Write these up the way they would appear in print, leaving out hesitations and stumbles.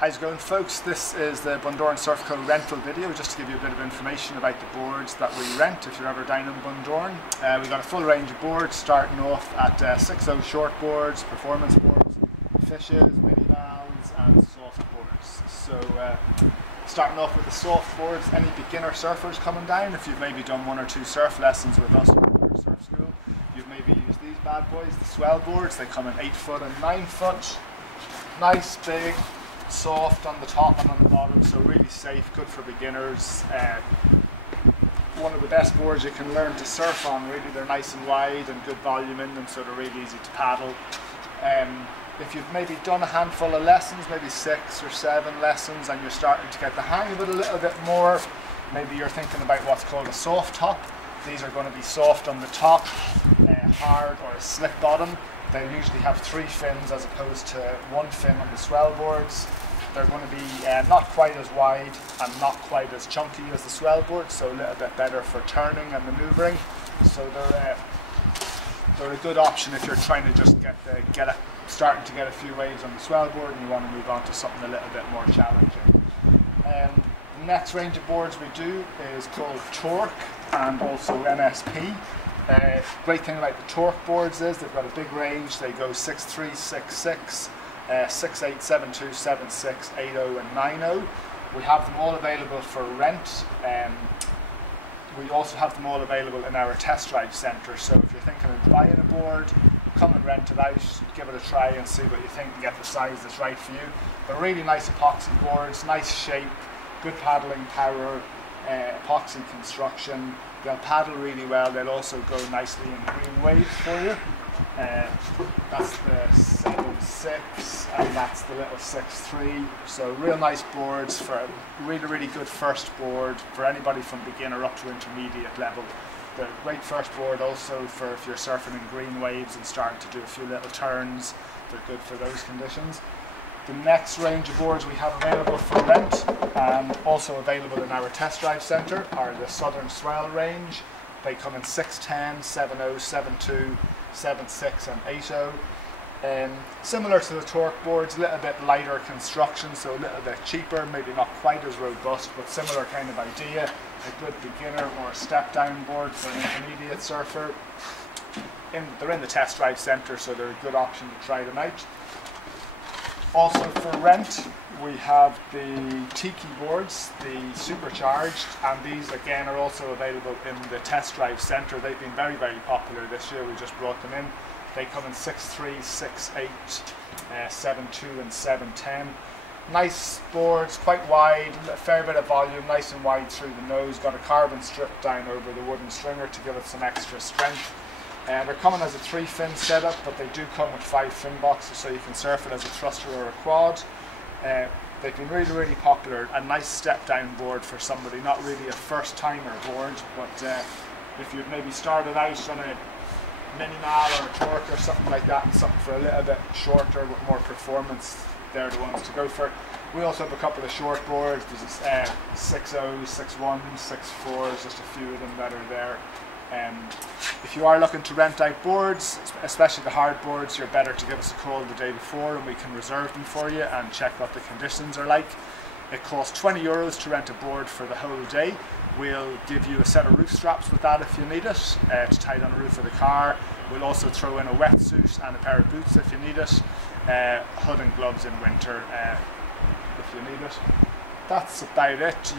How's it going, folks? This is the Bundoran Surf Co rental video, just to give you a bit of information about the boards that we rent if you're ever down in Bundoran. We've got a full range of boards, starting off at 6.0 short boards, performance boards, fishes, mini valves and soft boards. So starting off with the soft boards, any beginner surfers coming down, if you've maybe done 1 or 2 surf lessons with us or our surf school, you've maybe used these bad boys, the swell boards. They come in 8 foot and 9 foot. Nice, big, soft on the top and on the bottom, so really safe, good for beginners. One of the best boards you can learn to surf on, really. They're nice and wide and good volume in them, so they're really easy to paddle. If you've maybe done a handful of lessons, maybe 6 or 7 lessons, and you're starting to get the hang of it a little bit more, maybe you're thinking about what's called a soft top. These are going to be soft on the top, hard or a slick bottom. They usually have 3 fins as opposed to 1 fin on the swell boards. They're going to be not quite as wide and not quite as chunky as the swell boards, so a little bit better for turning and manoeuvring. So they're a good option if you're trying to just starting to get a few waves on the swell board and you want to move on to something a little bit more challenging. The next range of boards we do is called Torque and also MSP. Great thing about the Torque boards is they've got a big range. They go 6.3, 6.6, 6.8, 7.2, 7.6, 8.0 and 9.0. We have them all available for rent. We also have them all available in our test drive centre, so if you're thinking of buying a board, come and rent it out, give it a try and see what you think and get the size that's right for you. They're really nice epoxy boards, nice shape, good paddling power, epoxy construction. They'll paddle really well. They'll also go nicely in green waves for you. That's the 7.6 and that's the little 6.3. So real nice boards for a really good first board for anybody from beginner up to intermediate level. They're a great first board also for if you're surfing in green waves and starting to do a few little turns. They're good for those conditions. The next range of boards we have available for rent and also available in our test drive centre are the Southern Swell range. They come in 6.10, 7.0, 7.2, 7.6 and 8.0. Similar to the Torque boards, a little bit lighter construction, so a little bit cheaper, maybe not quite as robust, but similar kind of idea. A good beginner or step down board for an intermediate surfer. They're in the test drive centre, so they're a good option to try them out. Also for rent, we have the Tiki boards, the supercharged, and these again are also available in the test drive centre. They've been very popular this year. We just brought them in. They come in 6.3, 6.8, 7.2 and 7.10. Nice boards, quite wide, a fair bit of volume, nice and wide through the nose. Got a carbon strip down over the wooden stringer to give it some extra strength. They're coming as a 3-fin setup, but they do come with 5 fin boxes, so you can surf it as a thruster or a quad. They've been really popular. A nice step down board for somebody, not really a first timer board, but if you've maybe started out on a mini mal or a Torque or something like that, and something for a little bit shorter with more performance, they're the ones to go for. We also have a couple of short boards. There's 6.0, 6.1, 6.4, just a few of them that are there. If you are looking to rent out boards, especially the hard boards, you're better to give us a call the day before and we can reserve them for you and check what the conditions are like. It costs €20 to rent a board for the whole day. We'll give you a set of roof straps with that if you need it, to tie it on the roof of the car. We'll also throw in a wetsuit and a pair of boots if you need it, hood and gloves in winter if you need it. That's about it.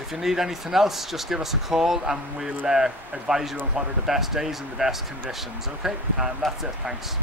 If you need anything else, just give us a call and we'll advise you on what are the best days and the best conditions. Okay, and that's it. Thanks.